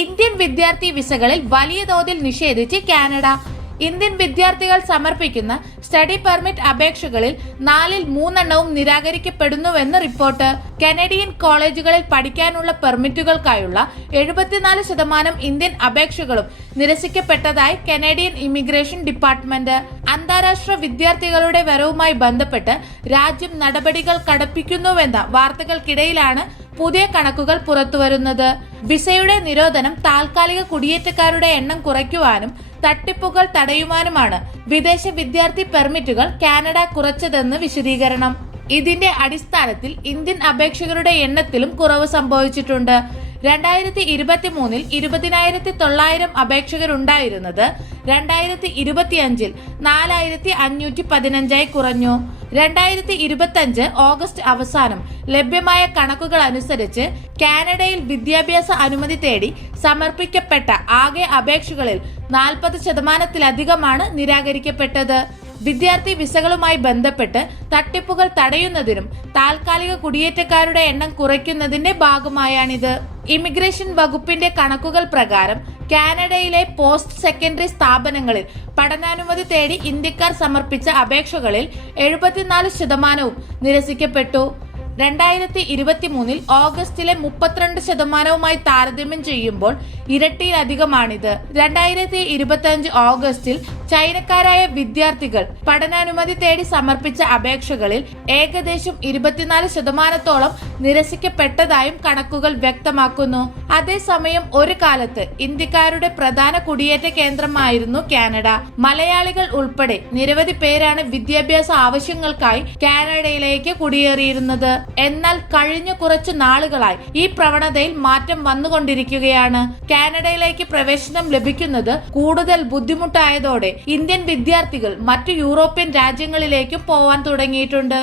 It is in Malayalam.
ഇന്ത്യൻ വിദ്യാർത്ഥി വിസകളിൽ വലിയ തോതിൽ നിഷേധിച്ച് കാനഡ. ഇന്ത്യൻ വിദ്യാർത്ഥികൾ സമർപ്പിക്കുന്ന സ്റ്റഡി പെർമിറ്റ് അപേക്ഷകളിൽ നാലിൽ മൂന്നെണ്ണവും നിരാകരിക്കപ്പെടുന്നുവെന്ന് റിപ്പോർട്ട്. കനേഡിയൻ കോളേജുകളിൽ പഠിക്കാനുള്ള പെർമിറ്റുകൾക്കായുള്ള എഴുപത്തിനാല് ശതമാനം ഇന്ത്യൻ അപേക്ഷകളും നിരസിക്കപ്പെട്ടതായി കനേഡിയൻ ഇമിഗ്രേഷൻ ഡിപ്പാർട്ട്മെന്റ്. അന്താരാഷ്ട്ര വിദ്യാർത്ഥികളുടെ വരവുമായി ബന്ധപ്പെട്ട് രാജ്യം നടപടികൾ കടപ്പിക്കുന്നുവെന്ന വാർത്തകൾക്കിടയിലാണ് പുതിയ കണക്കുകൾ പുറത്തുവരുന്നത്. വിസയുടെ നിരോധനം താൽക്കാലിക കുടിയേറ്റക്കാരുടെ എണ്ണം കുറയ്ക്കുവാനും തട്ടിപ്പുകൾ തടയുവാനുമാണ് വിദേശ വിദ്യാർത്ഥി പെർമിറ്റുകൾ കാനഡ കുറച്ചതെന്ന് വിശദീകരണം. ഇതിന്റെ അടിസ്ഥാനത്തിൽ ഇന്ത്യൻ അപേക്ഷകരുടെ എണ്ണത്തിലും കുറവ് സംഭവിച്ചിട്ടുണ്ട്. രണ്ടായിരത്തി ഇരുപത്തി മൂന്നിൽ ഇരുപതിനായിരത്തി തൊള്ളായിരം അപേക്ഷകരുണ്ടായിരുന്നത് രണ്ടായിരത്തി ഇരുപത്തിയഞ്ചിൽ നാലായിരത്തി അഞ്ഞൂറ്റി പതിനഞ്ചായി കുറഞ്ഞു. രണ്ടായിരത്തി ഇരുപത്തിയഞ്ച് ഓഗസ്റ്റ് അവസാനം ലഭ്യമായ കണക്കുകൾ അനുസരിച്ച് കാനഡയിൽ വിദ്യാഭ്യാസ അനുമതി തേടി സമർപ്പിക്കപ്പെട്ട ആകെ അപേക്ഷകളിൽ നാൽപ്പത് ശതമാനത്തിലധികമാണ് നിരാകരിക്കപ്പെട്ടത്. വിദ്യാർത്ഥി വിസകളുമായി ബന്ധപ്പെട്ട് തട്ടിപ്പുകൾ തടയുന്നതിനും താൽക്കാലിക കുടിയേറ്റക്കാരുടെ എണ്ണം കുറയ്ക്കുന്നതിന്റെ ഭാഗമായാണിത്. ഇമിഗ്രേഷൻ വകുപ്പിന്റെ കണക്കുകൾ പ്രകാരം കാനഡയിലെ പോസ്റ്റ് സെക്കൻഡറി സ്ഥാപനങ്ങളിൽ പഠനാനുമതി തേടി ഇന്ത്യക്കാർ സമർപ്പിച്ച അപേക്ഷകളിൽ എഴുപത്തിനാല് ശതമാനവും നിരസിക്കപ്പെട്ടു. രണ്ടായിരത്തി ഇരുപത്തി മൂന്നിൽ ഓഗസ്റ്റിലെ മുപ്പത്തിരണ്ട് ശതമാനവുമായി താരതമ്യം ചെയ്യുമ്പോൾ ഇരട്ടിയിലധികമാണിത്. രണ്ടായിരത്തി ഇരുപത്തി അഞ്ച് ഓഗസ്റ്റിൽ ചൈനക്കാരായ വിദ്യാർത്ഥികൾ പഠനാനുമതി തേടി സമർപ്പിച്ച അപേക്ഷകളിൽ ഏകദേശം ഇരുപത്തിനാല് ശതമാനത്തോളം നിരസിക്കപ്പെട്ടതായും കണക്കുകൾ വ്യക്തമാക്കുന്നു. അതേസമയം ഒരു കാലത്ത് ഇന്ത്യക്കാരുടെ പ്രധാന കുടിയേറ്റ കേന്ദ്രമായിരുന്നു കാനഡ. മലയാളികൾ ഉൾപ്പെടെ നിരവധി പേരാണ് വിദ്യാഭ്യാസ ആവശ്യങ്ങൾക്കായി കാനഡയിലേക്ക് കുടിയേറിയിരുന്നത്. എന്നാൽ കഴിഞ്ഞ കുറച്ച് നാളുകളായി ഈ പ്രവണതയിൽ മാറ്റം വന്നുകൊണ്ടിരിക്കുകയാണ്. കാനഡയിലേക്ക് പ്രവേശനം ലഭിക്കുന്നത് കൂടുതൽ ബുദ്ധിമുട്ടായതോടെ ഇന്ത്യൻ വിദ്യാർത്ഥികൾ മറ്റു യൂറോപ്യൻ രാജ്യങ്ങളിലേക്കും പോവാൻ തുടങ്ങിയിട്ടുണ്ട്.